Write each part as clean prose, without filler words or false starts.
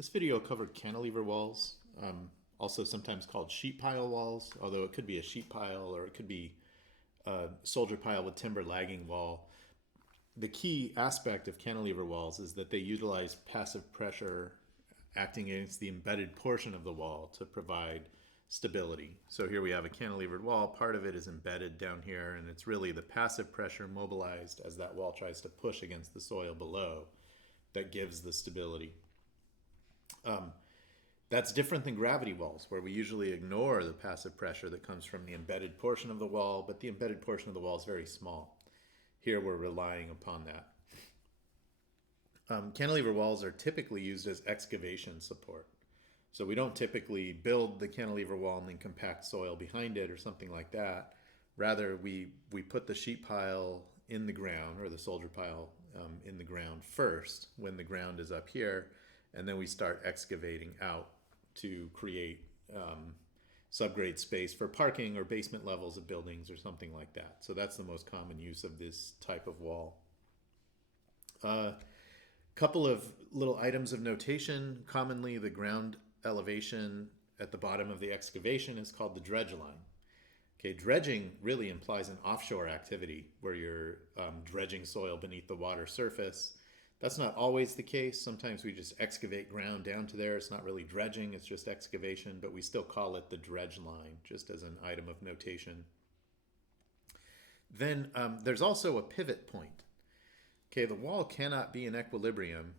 This video covered cantilever walls, also sometimes called sheet pile walls, although it could be a sheet pile or it could be a soldier pile with timber lagging wall. The key aspect of cantilever walls is that they utilize passive pressure acting against the embedded portion of the wall to provide stability. So here we have a cantilevered wall. Part of it is embedded down here, and it's really the passive pressure mobilized as that wall tries to push against the soil below that gives the stability. That's different than gravity walls, where we usually ignore the passive pressure that comes from the embedded portion of the wall, but the embedded portion of the wall is very small. Here we're relying upon that. Cantilever walls are typically used as excavation support. So we don't typically build the cantilever wall and then compact soil behind it or something like that. Rather, we put the sheet pile in the ground, or the soldier pile in the ground first when the ground is up here, and then we start excavating out to create subgrade space for parking or basement levels of buildings or something like that. So that's the most common use of this type of wall. Couple of little items of notation. Commonly, the ground elevation at the bottom of the excavation is called the dredge line. Okay, dredging really implies an offshore activity where you're dredging soil beneath the water surface. That's not always the case. Sometimes we just excavate ground down to there. It's not really dredging, it's just excavation, but we still call it the dredge line, just as an item of notation. Then there's also a pivot point. Okay, the wall cannot be in equilibrium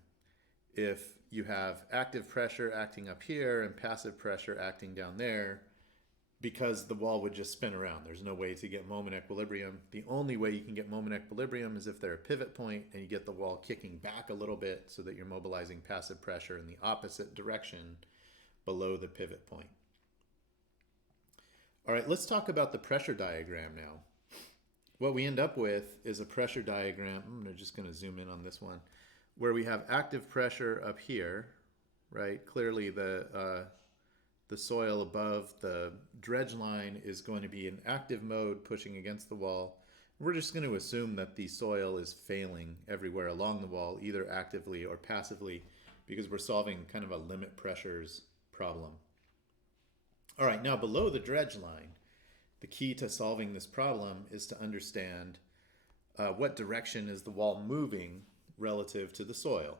if you have active pressure acting up here and passive pressure acting down there, because the wall would just spin around. There's no way to get moment equilibrium. The only way you can get moment equilibrium is if they're a pivot point and you get the wall kicking back a little bit so that you're mobilizing passive pressure in the opposite direction below the pivot point. All right, let's talk about the pressure diagram now. What we end up with is a pressure diagram. I'm just going to zoom in on this one, where we have active pressure up here, right? Clearly the soil above the dredge line is going to be in active mode, pushing against the wall. We're just going to assume that the soil is failing everywhere along the wall, either actively or passively, because we're solving kind of a limit pressures problem. All right, now below the dredge line, the key to solving this problem is to understand what direction is the wall moving relative to the soil.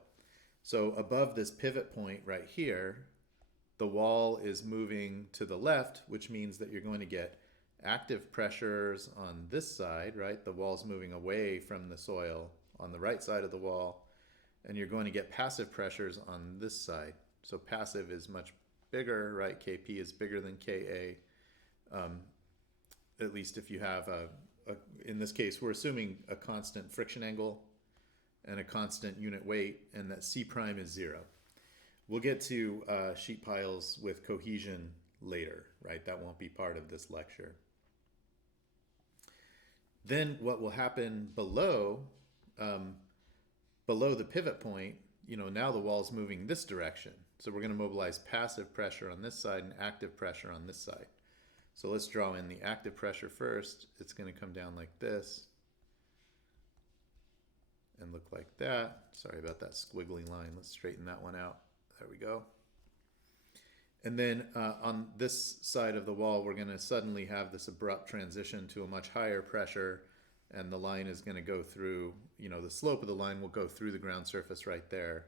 So above this pivot point right here, the wall is moving to the left, which means that you're going to get active pressures on this side, right? The wall's moving away from the soil on the right side of the wall, and you're going to get passive pressures on this side. So passive is much bigger, right? Kp is bigger than Ka, at least if you have in this case, we're assuming a constant friction angle and a constant unit weight, and that C prime is 0. We'll get to sheet piles with cohesion later, right? That won't be part of this lecture. Then what will happen below the pivot point, now the wall's moving this direction. So we're going to mobilize passive pressure on this side and active pressure on this side. So let's draw in the active pressure first. It's going to come down like this and look like that. Sorry about that squiggly line. Let's straighten that one out. There we go. And then on this side of the wall, we're going to suddenly have this abrupt transition to a much higher pressure, and the line is going to go through, the slope of the line will go through the ground surface right there.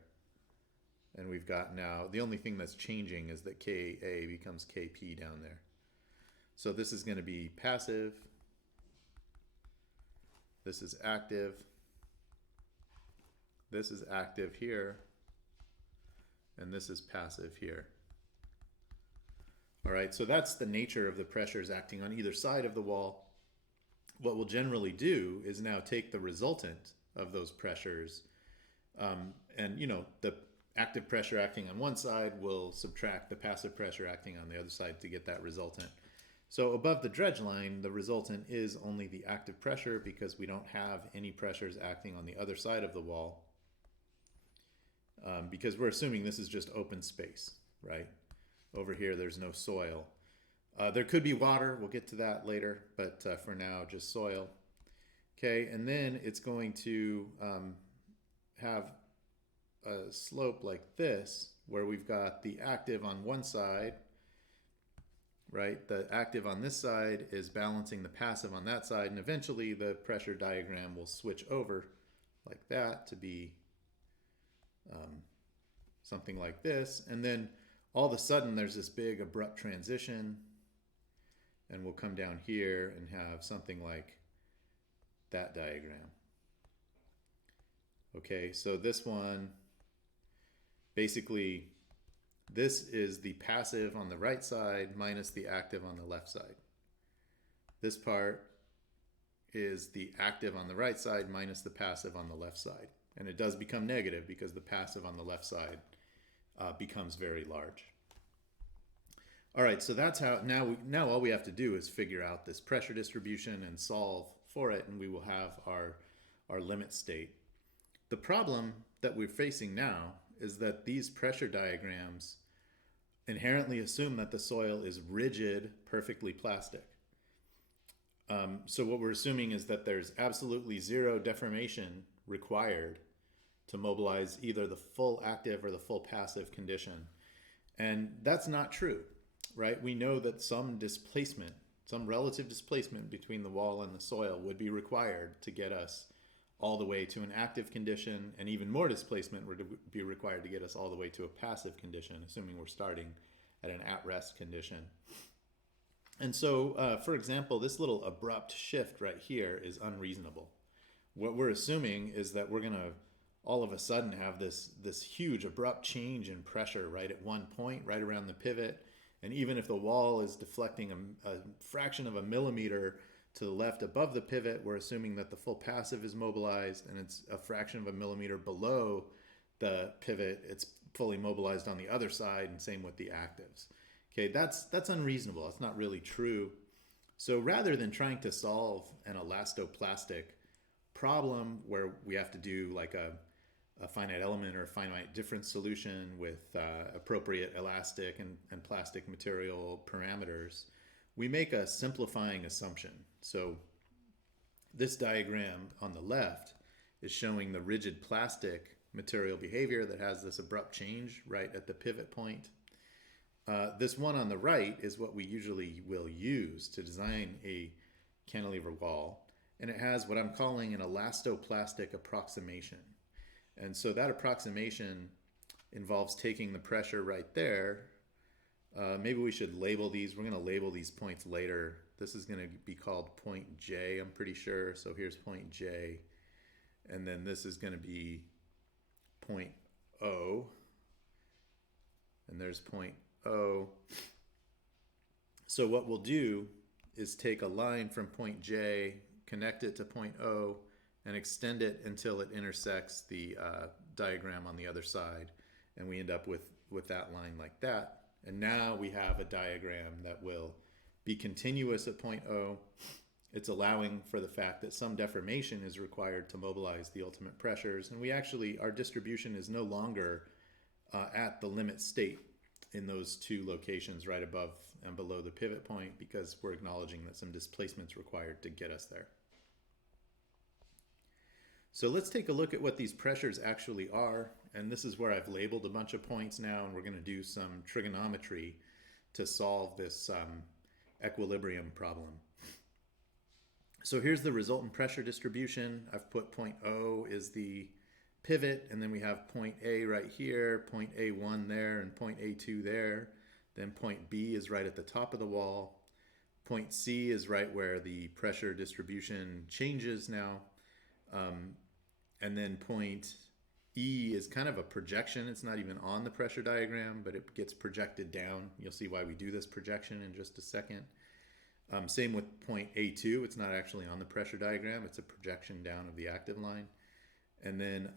And we've got now, the only thing that's changing is that Ka becomes Kp down there. So this is going to be passive. This is active. This is active here. And this is passive here. All right, so that's the nature of the pressures acting on either side of the wall. What we'll generally do is now take the resultant of those pressures, and the active pressure acting on one side will subtract the passive pressure acting on the other side to get that resultant. So above the dredge line, the resultant is only the active pressure because we don't have any pressures acting on the other side of the wall. Because we're assuming this is just open space, right? Over here, there's no soil. There could be water. We'll get to that later, but for now, just soil. Okay, and then it's going to have a slope like this, where we've got the active on one side, right? The active on this side is balancing the passive on that side, and eventually the pressure diagram will switch over like that to be something like this. And then all of a sudden there's this big abrupt transition, and we'll come down here and have something like that diagram. Okay, so this one, basically, this is the passive on the right side minus the active on the left side. This part is the active on the right side minus the passive on the left side. And it does become negative because the passive on the left side becomes very large. All right, so that's how, now all we have to do is figure out this pressure distribution and solve for it, and we will have our limit state. The problem that we're facing now is that these pressure diagrams inherently assume that the soil is rigid, perfectly plastic. So what we're assuming is that there's absolutely zero deformation required to mobilize either the full active or the full passive condition. And that's not true, right? We know that some displacement, some relative displacement between the wall and the soil would be required to get us all the way to an active condition, and even more displacement would be required to get us all the way to a passive condition, assuming we're starting at an at-rest condition. And so, for example, this little abrupt shift right here is unreasonable. What we're assuming is that we're going to all of a sudden have this huge abrupt change in pressure right at one point, right around the pivot. And even if the wall is deflecting a fraction of a millimeter to the left above the pivot, we're assuming that the full passive is mobilized, and it's a fraction of a millimeter below the pivot, it's fully mobilized on the other side, and same with the actives. Okay, that's unreasonable. It's not really true. So rather than trying to solve an elastoplastic problem where we have to do like a finite element or a finite difference solution with appropriate elastic and plastic material parameters, we make a simplifying assumption. So this diagram on the left is showing the rigid plastic material behavior that has this abrupt change right at the pivot point. This one on the right is what we usually will use to design a cantilever wall, and it has what I'm calling an elastoplastic approximation. And so that approximation involves taking the pressure right there. Maybe we should label these. We're going to label these points later. This is going to be called point J, I'm pretty sure. So here's point J. And then this is going to be point O. And there's point O. So what we'll do is take a line from point J, connect it to point O, and extend it until it intersects the diagram on the other side. And we end up with that line like that. And now we have a diagram that will be continuous at point O. It's allowing for the fact that some deformation is required to mobilize the ultimate pressures. And we actually, our distribution is no longer at the limit state in those two locations right above and below the pivot point, because we're acknowledging that some displacement is required to get us there. So let's take a look at what these pressures actually are. And this is where I've labeled a bunch of points now, and we're going to do some trigonometry to solve this equilibrium problem. So here's the resultant pressure distribution. I've put point O is the pivot, and then we have point A right here, point A1 there, and point A2 there. Then point B is right at the top of the wall. Point C is right where the pressure distribution changes now. And then point E is kind of a projection. It's not even on the pressure diagram, but it gets projected down. You'll see why we do this projection in just a second. Same with point A2. It's not actually on the pressure diagram. It's a projection down of the active line. And then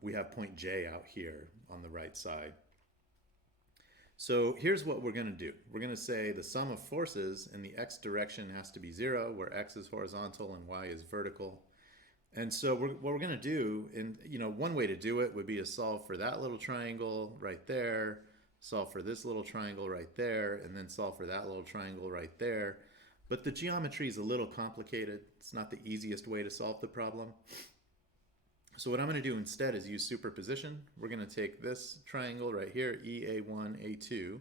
we have point J out here on the right side. So here's what we're going to do. We're going to say the sum of forces in the x direction has to be 0, where x is horizontal and y is vertical. And so what we're going to do, and one way to do it would be to solve for that little triangle right there, solve for this little triangle right there, and then solve for that little triangle right there. But the geometry is a little complicated. It's not the easiest way to solve the problem. So what I'm going to do instead is use superposition. We're going to take this triangle right here, EA1, A2,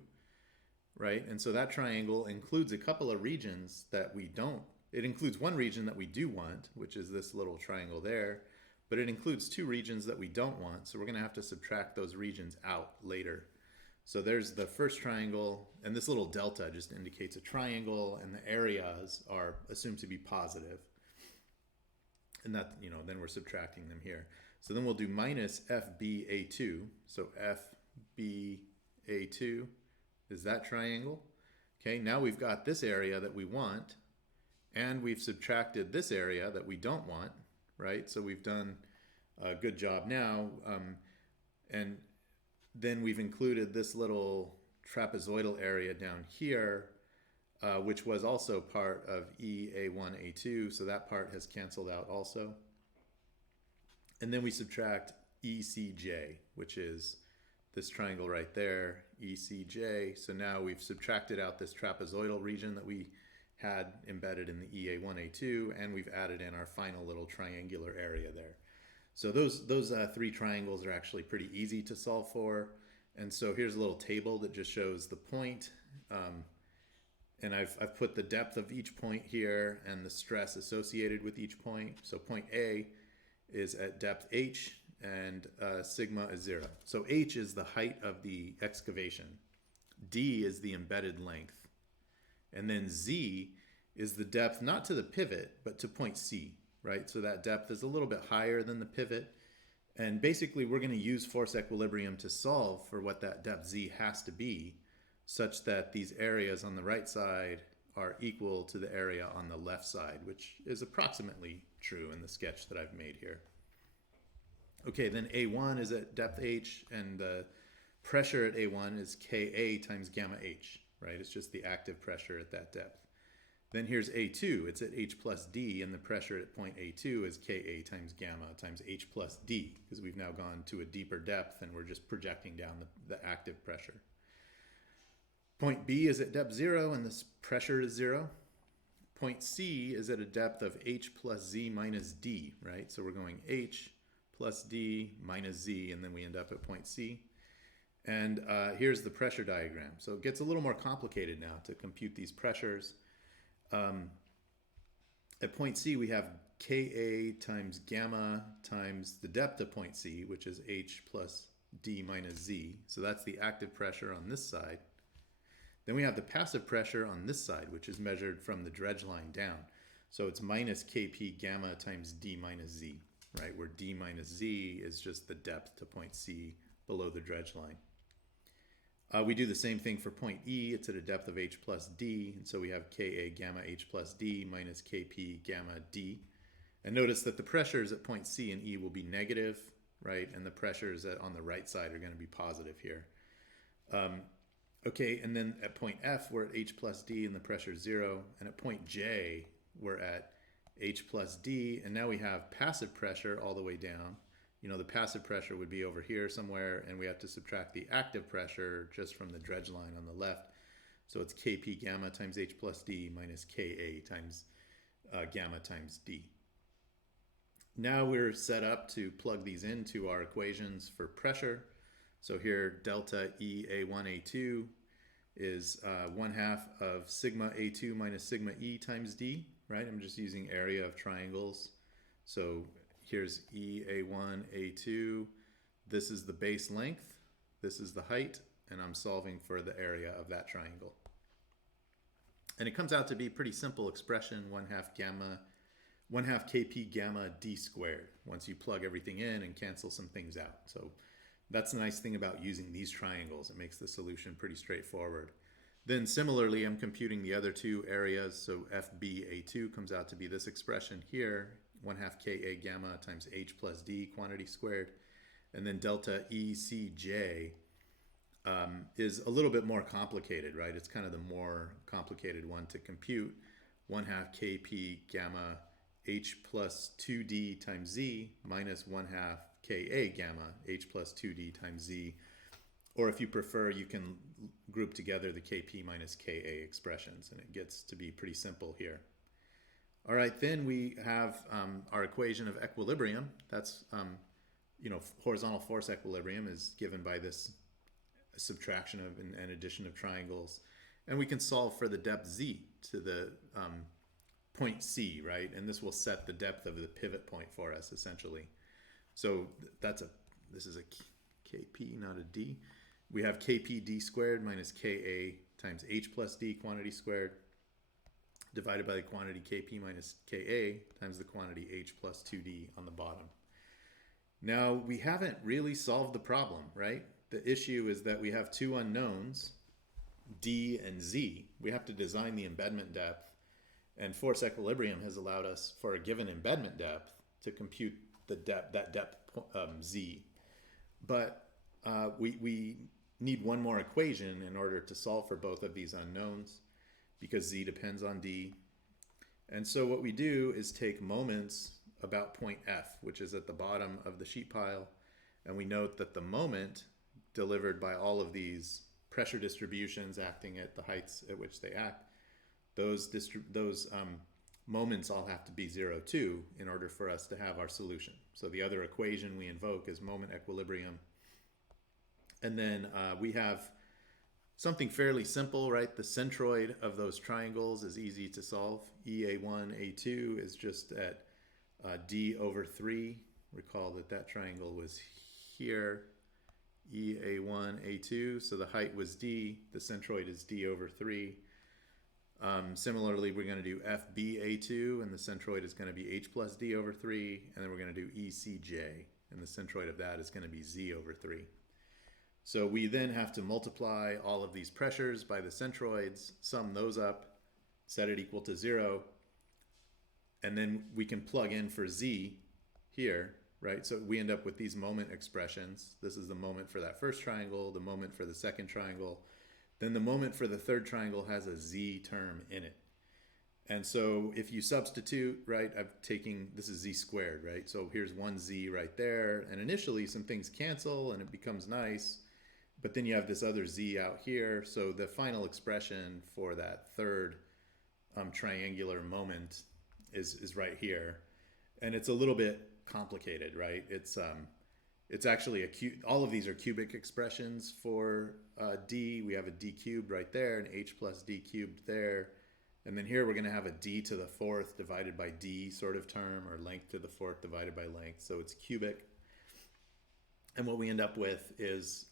right? And so that triangle includes a couple of regions that we don't. It includes one region that we do want, which is this little triangle there, but it includes two regions that we don't want. So we're going to have to subtract those regions out later. So there's the first triangle, and this little delta just indicates a triangle, and the areas are assumed to be positive. And that, then we're subtracting them here. So then we'll do minus FBA2. So FBA2 is that triangle. Okay, now we've got this area that we want, and we've subtracted this area that we don't want, right? So we've done a good job now. And then we've included this little trapezoidal area down here, which was also part of EA1, A2, so that part has canceled out also. And then we subtract ECJ, which is this triangle right there, ECJ. So now we've subtracted out this trapezoidal region that we had embedded in the EA1, A2, and we've added in our final little triangular area there. So those three triangles are actually pretty easy to solve for. And so here's a little table that just shows the point. And I've put the depth of each point here and the stress associated with each point. So point A is at depth H, and sigma is 0. So H is the height of the excavation. D is the embedded length. And then Z is the depth not to the pivot, but to point C, right? So that depth is a little bit higher than the pivot. And basically we're going to use force equilibrium to solve for what that depth Z has to be, such that these areas on the right side are equal to the area on the left side, which is approximately true in the sketch that I've made here. Okay, then A1 is at depth H, and the pressure at A1 is Ka times gamma H, right? It's just the active pressure at that depth. Then here's A2, it's at H plus D, and the pressure at point A2 is Ka times gamma times H plus D, because we've now gone to a deeper depth and we're just projecting down the active pressure. Point B is at depth 0, and this pressure is 0. Point C is at a depth of H plus Z minus D, right? So we're going H plus D minus Z, and then we end up at point C. And here's the pressure diagram. So it gets a little more complicated now to compute these pressures. At point C, we have Ka times gamma times the depth of point C, which is H plus D minus Z. So that's the active pressure on this side. Then we have the passive pressure on this side, which is measured from the dredge line down. So it's minus Kp gamma times D minus Z, right? Where D minus Z is just the depth to point C below the dredge line. We do the same thing for point E. It's at a depth of H plus D, and so we have Ka gamma H plus D minus Kp gamma D. And notice that the pressures at point C and E will be negative, right? And the pressures on the right side are going to be positive here. Okay, and then at point F, we're at H plus D and the pressure is 0. And at point J, we're at H plus D, and now we have passive pressure all the way down. The passive pressure would be over here somewhere, and we have to subtract the active pressure just from the dredge line on the left. So it's Kp gamma times H plus D minus Ka times gamma times D. Now we're set up to plug these into our equations for pressure. So here, delta EA1A2 is 1/2 of sigma A2 minus sigma E times D, right? I'm just using area of triangles. So here's EA1, A2. This is the base length. This is the height, and I'm solving for the area of that triangle. And it comes out to be a pretty simple expression, 1/2 Kp gamma D squared, once you plug everything in and cancel some things out. So that's the nice thing about using these triangles. It makes the solution pretty straightforward. Then similarly, I'm computing the other two areas. So FBA2 comes out to be this expression here, 1/2 Ka gamma times H plus D quantity squared. And then delta ECJ is a little bit more complicated, right? It's kind of the more complicated one to compute. 1/2 Kp gamma H plus 2D times Z minus 1/2 Ka gamma H plus 2D times Z. Or if you prefer, you can group together the Kp minus Ka expressions, and it gets to be pretty simple here. All right, then we have our equation of equilibrium. That's, horizontal force equilibrium is given by this subtraction of and addition of triangles. And we can solve for the depth z to the point C, right? And this will set the depth of the pivot point for us, essentially. So this is a Kp, not a d. We have Kp d squared minus Ka times h plus d, quantity squared, divided by the quantity Kp minus Ka times the quantity h plus 2d on the bottom. Now, we haven't really solved the problem, right? The issue is that we have two unknowns, d and z. We have to design the embedment depth, and force equilibrium has allowed us, for a given embedment depth, to compute the that depth z. But we need one more equation in order to solve for both of these unknowns, because z depends on d. And so what we do is take moments about point F, which is at the bottom of the sheet pile, and we note that the moment delivered by all of these pressure distributions acting at the heights at which they act, those moments all have to be 0 too in order for us to have our solution. So the other equation we invoke is moment equilibrium. And then we have something fairly simple, right? The centroid of those triangles is easy to solve. EA1, A2 is just at d over 3. Recall that that triangle was here. EA1, A2, so the height was d, the centroid is d over 3. Similarly, we're going to do FBA2, and the centroid is going to be h plus d over 3, and then we're going to do ECJ, and the centroid of that is going to be z over 3. So we then have to multiply all of these pressures by the centroids, sum those up, set it equal to 0, and then we can plug in for z here, right? So we end up with these moment expressions. This is the moment for that first triangle, the moment for the second triangle. Then the moment for the third triangle has a z term in it. And so if you substitute, right, this is z squared, right? So here's one z right there. And initially some things cancel and it becomes nice. But then you have this other z out here. So the final expression for that third triangular moment is right here. And it's a little bit complicated, right? It's actually all of these are cubic expressions for d. We have a d cubed right there, and h plus d cubed there. And then here we're going to have a d to the fourth divided by d sort of term, or length to the fourth divided by length. So it's cubic. And what we end up with is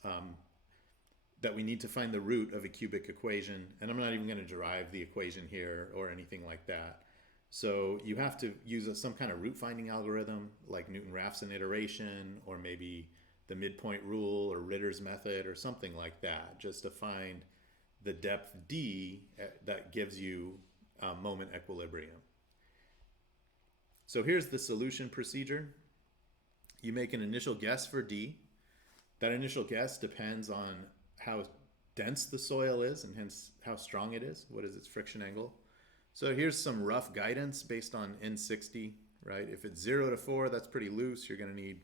that we need to find the root of a cubic equation. And I'm not even going to derive the equation here or anything like that. So you have to use some kind of root finding algorithm like Newton-Raphson iteration, or maybe the midpoint rule or Ritter's method or something like that, just to find the depth d that gives you moment equilibrium. So here's the solution procedure. You make an initial guess for d. That initial guess depends on how dense the soil is and hence how strong it is. What is its friction angle? So here's some rough guidance based on N60, right? If it's 0 to 4, that's pretty loose. You're going to need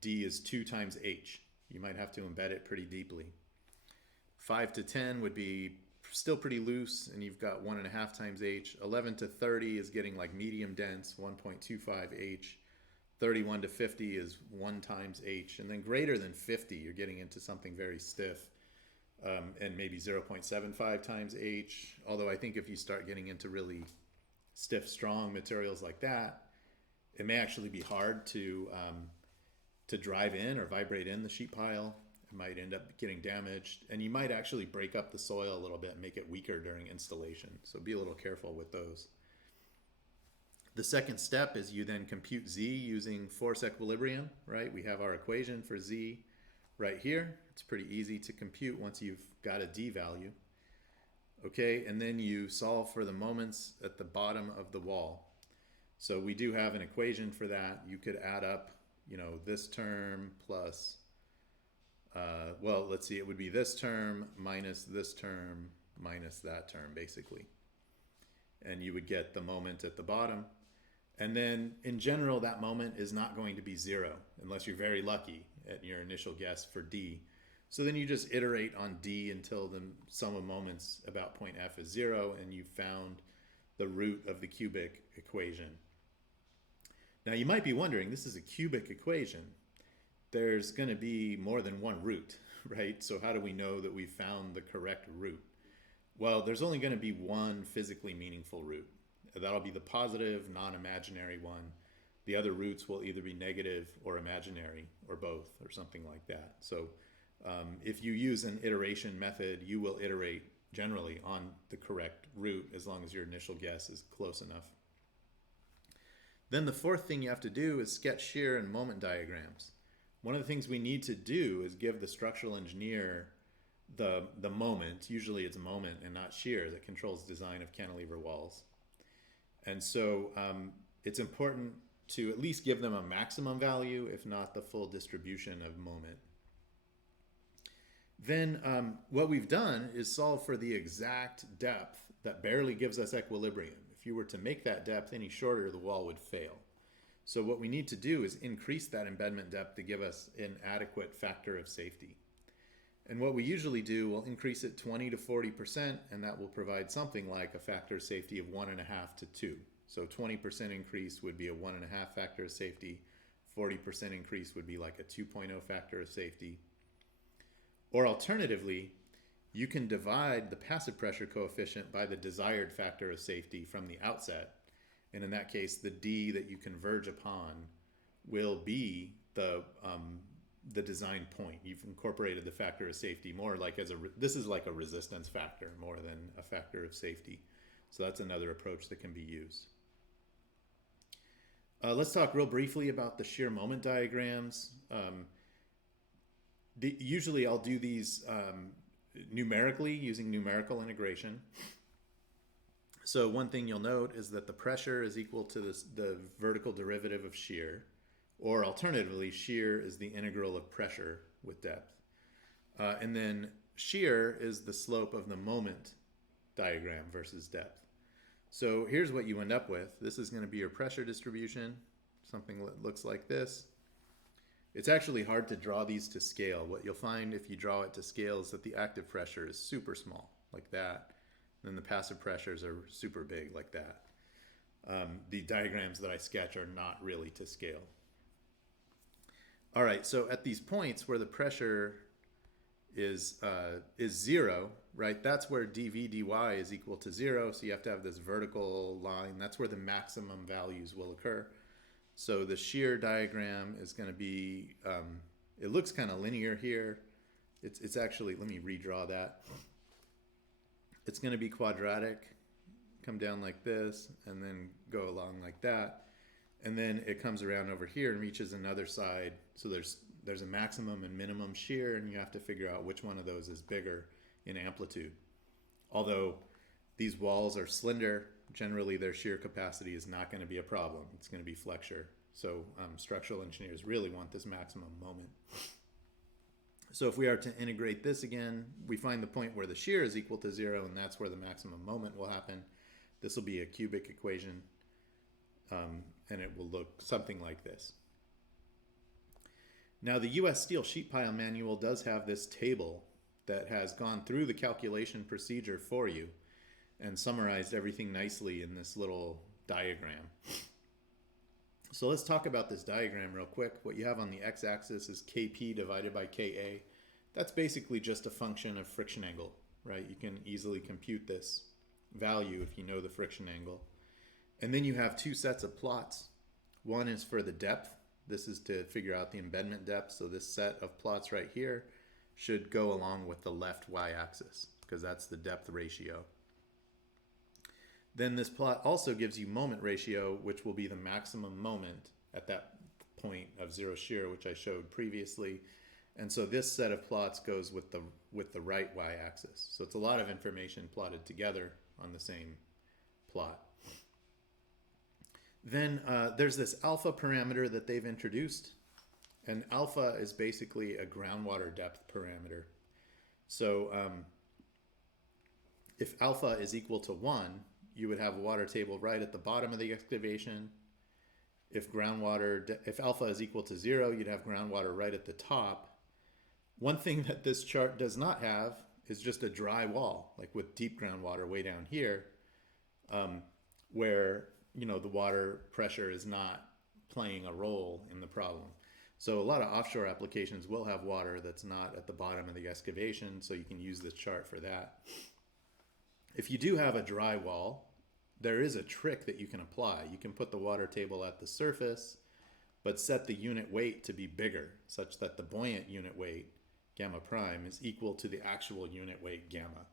d is 2 times h. You might have to embed it pretty deeply. 5 to 10 would be still pretty loose, and you've got 1.5 times h. 11 to 30 is getting like medium dense, 1.25 h. 31 to 50 is 1 times h. And then greater than 50, you're getting into something very stiff. And maybe 0.75 times h, although I think if you start getting into really stiff, strong materials like that, it may actually be hard to drive in or vibrate in the sheet pile. It might end up getting damaged, and you might actually break up the soil a little bit and make it weaker during installation. So be a little careful with those. The second step is you then compute z using force equilibrium, right? We have our equation for z right here. It's pretty easy to compute once you've got a d value. Okay, and then you solve for the moments at the bottom of the wall. So we do have an equation for that. You could add up, this term plus, well, let's see, it would be this term minus that term, basically. And you would get the moment at the bottom. And then, in general, that moment is not going to be 0, unless you're very lucky at your initial guess for d. So then you just iterate on d until the sum of moments about point F is 0, and you've found the root of the cubic equation. Now you might be wondering, this is a cubic equation. There's going to be more than one root, right? So how do we know that we found the correct root? Well, there's only going to be one physically meaningful root. That'll be the positive, non-imaginary one. The other roots will either be negative or imaginary or both or something like that. So if you use an iteration method, you will iterate generally on the correct root as long as your initial guess is close enough. Then the fourth thing you have to do is sketch shear and moment diagrams. One of the things we need to do is give the structural engineer the moment. Usually it's moment and not shear that controls design of cantilever walls. And so it's important to at least give them a maximum value, if not the full distribution of moment. Then what we've done is solve for the exact depth that barely gives us equilibrium. If you were to make that depth any shorter, the wall would fail. So what we need to do is increase that embedment depth to give us an adequate factor of safety. And what we usually do, we'll increase it 20 to 40%, and that will provide something like a factor of safety of 1.5 to 2. So 20% increase would be a 1.5 factor of safety. 40% increase would be like a 2.0 factor of safety. Or alternatively, you can divide the passive pressure coefficient by the desired factor of safety from the outset. And in that case, the D that you converge upon will be the design point. You've incorporated the factor of safety more like this is like a resistance factor more than a factor of safety. So that's another approach that can be used. Let's talk real briefly about the shear moment diagrams. Usually I'll do these numerically using numerical integration. So one thing you'll note is that the pressure is equal to the vertical derivative of shear, or alternatively, shear is the integral of pressure with depth. And then shear is the slope of the moment diagram versus depth. So here's what you end up with. This is going to be your pressure distribution, something that looks like this. It's actually hard to draw these to scale. What you'll find if you draw it to scale is that the active pressure is super small, like that. Then the passive pressures are super big, like that. The diagrams that I sketch are not really to scale. All right, so at these points where the pressure is 0, right? That's where dV dy is equal to 0. So you have to have this vertical line. That's where the maximum values will occur. So the shear diagram is going to be, it looks kind of linear here. It's actually, let me redraw that. It's going to be quadratic, come down like this, and then go along like that. And then it comes around over here and reaches another side. So there's a maximum and minimum shear, and you have to figure out which one of those is bigger in amplitude. Although these walls are slender, generally their shear capacity is not going to be a problem. It's going to be flexure. So structural engineers really want this maximum moment. So if we are to integrate this again, we find the point where the shear is equal to 0, and that's where the maximum moment will happen. This will be a cubic equation, and it will look something like this. Now the US Steel Sheet Pile Manual does have this table that has gone through the calculation procedure for you and summarized everything nicely in this little diagram. So let's talk about this diagram real quick. What you have on the x-axis is Kp divided by Ka. That's basically just a function of friction angle, right? You can easily compute this value if you know the friction angle. And then you have two sets of plots. One is for the depth. This is to figure out the embedment depth. So this set of plots right here should go along with the left y-axis because that's the depth ratio. Then this plot also gives you moment ratio, which will be the maximum moment at that point of 0 shear, which I showed previously. And so this set of plots goes with the right y-axis. So it's a lot of information plotted together on the same plot. Then there's this alpha parameter that they've introduced. And alpha is basically a groundwater depth parameter. So if alpha is equal to 1, you would have a water table right at the bottom of the excavation. If alpha is equal to 0, you'd have groundwater right at the top. One thing that this chart does not have is just a dry wall, like with deep groundwater way down here. where, the water pressure is not playing a role in the problem. So a lot of offshore applications will have water that's not at the bottom of the excavation, so you can use this chart for that. If you do have a dry wall, there is a trick that you can apply. You can put the water table at the surface, but set the unit weight to be bigger, such that the buoyant unit weight, gamma prime, is equal to the actual unit weight gamma.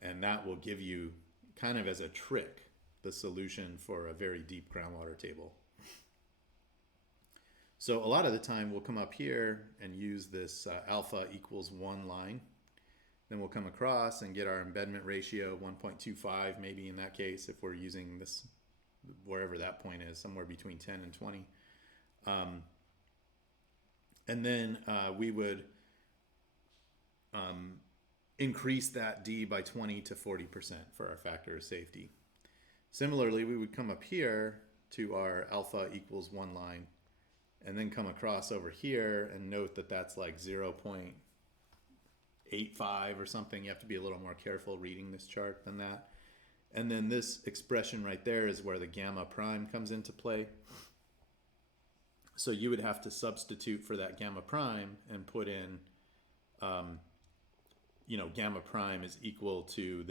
And that will give you, kind of as a trick, the solution for a very deep groundwater table. So a lot of the time we'll come up here and use this alpha equals 1 line. Then we'll come across and get our embedment ratio 1.25, maybe in that case, if we're using this, wherever that point is, somewhere between 10 and 20. And then we would increase that D by 20 to 40% for our factor of safety. Similarly, we would come up here to our alpha equals 1 line, and then come across over here and note that that's like 0.85 or something. You have to be a little more careful reading this chart than that. And then this expression right there is where the gamma prime comes into play. So you would have to substitute for that gamma prime and put in, gamma prime is equal to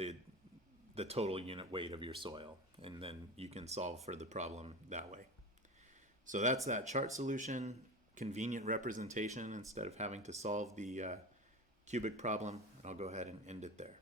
the total unit weight of your soil. And then you can solve for the problem that way. So that's that chart solution, convenient representation instead of having to solve the cubic problem. I'll go ahead and end it there.